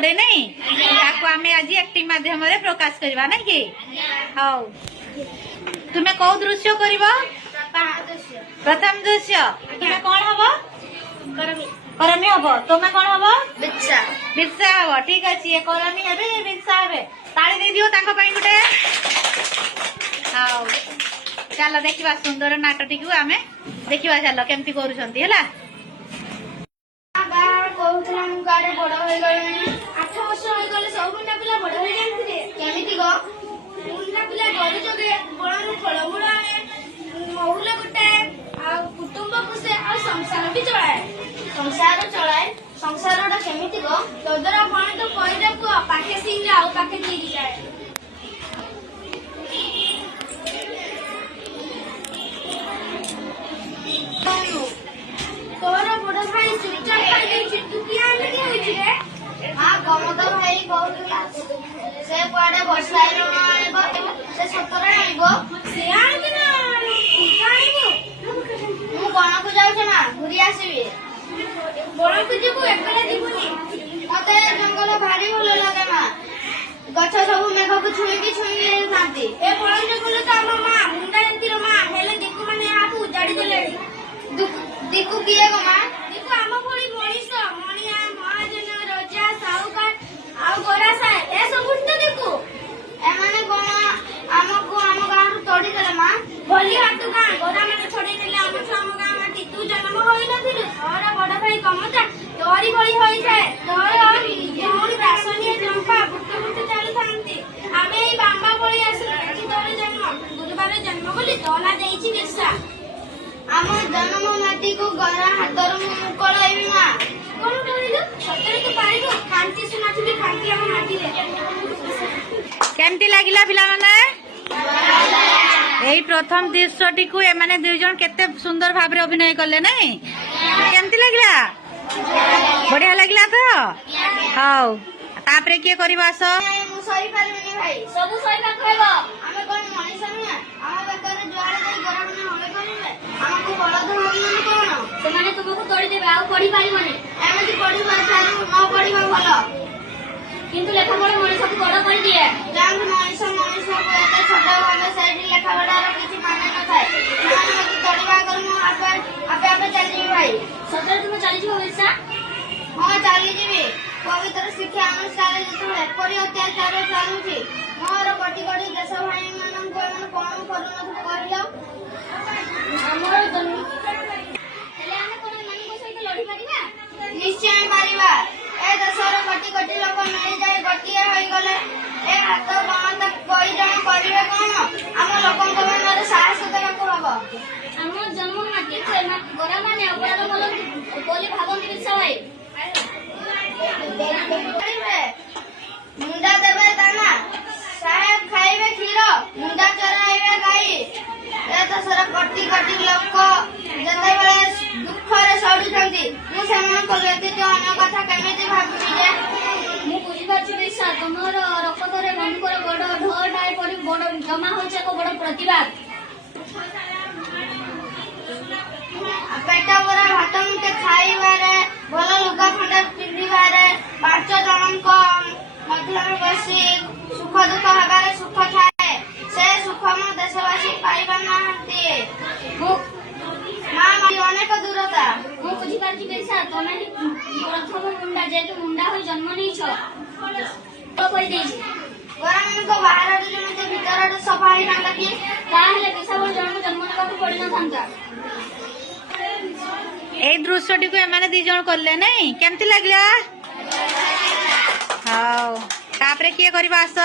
Birthday नहीं ताको आमे आज एक्टिंग माध्यम रे प्रकाश करबा नहीं कि हाउ तुम्हें कौ दृश्य करिवो प्रथम दृश्य तुम्हें कौन हबो करमी हबो तुम्हें कौन हबो बिरसा हबो ठीक अछि ये करमी हेबे बिरसा हेबे ताली दे दियो ताको पई गुटे हाउ चलो देखिबा सुंदर नाटटी को आमे देखिबा चलो केमती करूछंती हला कौतला गाड़े बड़ हो गले 8 वर्ष हो गले सब मुंडा पिला बड़ हो जानथिले केमिति गो मुंडा पिला गरे जगे बणरू फळमूळ आने महुला गुटे आ कुटुंब पुसे आ संसार भी चलाए संसारटा केमिति गो तोदरा पण तो कइरा को पाके सिंग आ पाके नीरी जाए तोरा बड़ भाई चुपचाप खाई तू किया लगे होई रे हां गमद भाई बहुत से पड़े बसाई रो आइबो से सतरा आइबो से आइबो ना आइबो मु बण को जाउ छ ना घुरी आसीबी बण को जेबो एकला दिबुनी मते जंगल भारी भलो लागे ना गछ सब मेघ को छुई नांती ए बण जंगल त हम मां मुंडा एंती रो मां हेले देखु माने आपु उजाड़ी देले देखु किए गो मां देखु आम भली मनीष मणिया महाजन रजा साहुकार आ गोरा साहे ए सब उठते देखु ए माने कोन हमको हम गांव तोड़ी देले मां भली हातु गां गोरा माने छोड़ी देले हम गांव माटी तू जन्म होई न थिलु तोरा बड़ भाई कमता तोरी भली होई जाए तोर मोर दासनिया चंपा बुट्टू बुट्टू चालू थांती आमे ई बांबा पळी आसले कि तोर जन्म गुरुवार जन्म बोली तोला देइछि बिरसा आम जन्म माटी को गरा हातर मुकळाइबी मा कोन कहिलु सतरे तो पारिबो खांती सुनाथिबी खांती हम माटी रे केमती लागिला पिला माने एई प्रथम दृश्यटी को ए माने दुई जन केते सुंदर भाव रे अभिनय करले नहीं केमती लागिला बढ़िया लागिला तो हाउ तापरे के करबास मु सही पारिबनी भाई सब सही का कहबो हमें कोन मनीष ना हम बेकर जुआड़े दई गरा में हमें करिवे हमको बलद होई कोन से माने तुमको तोड़ी देबे आ पढ़ी पारिबनी एमति पढ़ी पारि न पढ़ीबा भलो किंतु लेखा पढ़ा मनीष को बड़ कर दिए जान मनीष को एते छोट भाबे साइड लेखा पढ़ार किछि माने न थाए माने मत तोड़ीबा कर मु आपे चली भाई सदर तुम चली जीव वैसा हां चली जीवी पवित्र शिक्षा अनुसार जेतबे परि अत्याचार चालुछि मोर कोटि कोटि देश भाई मानन को मन कोन करूनथु कहलो हमर जन्म हेले हम कोन मन को सहित लड़ी पारिबा निश्चय पारिबा ए देशर कोटि कोटि लोक मिल जाय गटिया होई गले ए हाथ बाण तक कोई जण करिवे कोन हम लोकन को मन साहस देबा को हबो हम जन्म माटी से गोरा माने अपराध बोल बोली भागन विषय मुंडा देवे दाना साहेब खाइबे खीर मुंडा चराइबे गाई ए तो सारा कटी कटी लोक जते बेले दुख रे सडुचंती मु सेमन को व्यतीत अन्य कथा केमिति भाबुनी जे मु बुझी पाछु बेसा तमर रक्त रे मन कर बड़ ढोडाई पड़ी बड़ जमा होचे को बड़ प्रतिभा पेटा बरा भात मुते खाइबारे भलो लुगा फंडा पिंधिबारे पांच जन को मध्य में बसी सुख दुख हबारे सुख थाए से सुख म देशवासी पाइबा नाहंती मां मां अनेक दूरता मु बुझी पाछि बेसा तमे प्रथम मुंडा जेतु मुंडा हो जन्म नहीं छ तो कोई देछि गरम को बाहर जन के भीतर सफाई ना कि काहे बेसा बोल जन्म लेबा को पड़ी न थांता ए दृश्यटी को एमाने दी जण करले नहीं केमती लागला हाउ तापरे के करबा आस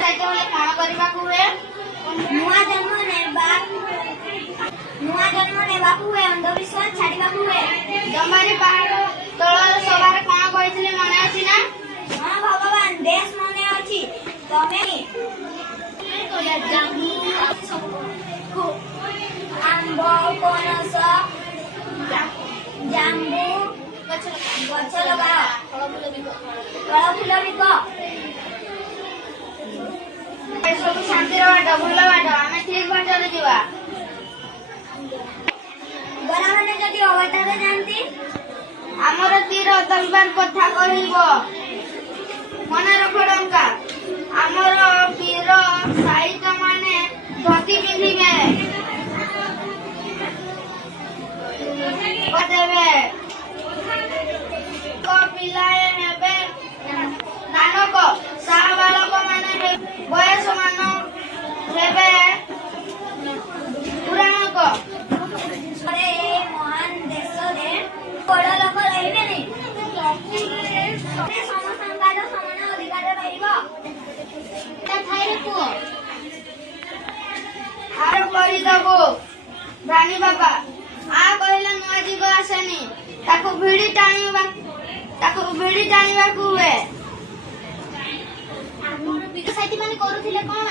ताके बोले कोन करबा को हुए नुआ जन्म नेबा को हुए अंधविश्वास छाड़ीबा को हुए जमारी पहाड़ तळर सभारे कोन कहिथिले मने अछि ना हां भगवान देश मने अछि तमे आंब पनस जांबू गछ लगा फल फूल बिक सब शांति बाट भल बाट आम ठीक बाटर जावा गला मैंने जदि ଅବତାର ଯାଆନ୍ତି? ଆମର ତୀର ତଲବାର କଥା କହିବ। ମନେ ରଖ ଟଙ୍କା। ଆମର ବୀର ସାହିତ୍ୟ ମାନେ ଧୋତି ପିନ୍ଧିବେ, ଦେବେ ପିଲାଏ ହେବେ ନାନକ, ସାବାଳକ ମାନେ ବୟସ ମାନ ହେବେ ପୁରାଣକ। ମହାନ ଦେଶରେ ବଡ଼ ଲୋକ ରହିବେନି, ସମସ୍ତଙ୍କର ସମାନ ଅଧିକାର ରହିବ। ପୁଅ ଆର କରିଦବୁ ରାଣୀ ବାବା। ଆ କହିଲେ ନୂଆ ଯୁଗ ଆସେନି, ତାକୁ ଭିଡ଼ି ଟାଣିବାକୁ ହୁଏ। ଆମର ବିଦ ସାହିତ୍ୟ ମାନେ କରୁଥିଲେ କଣ?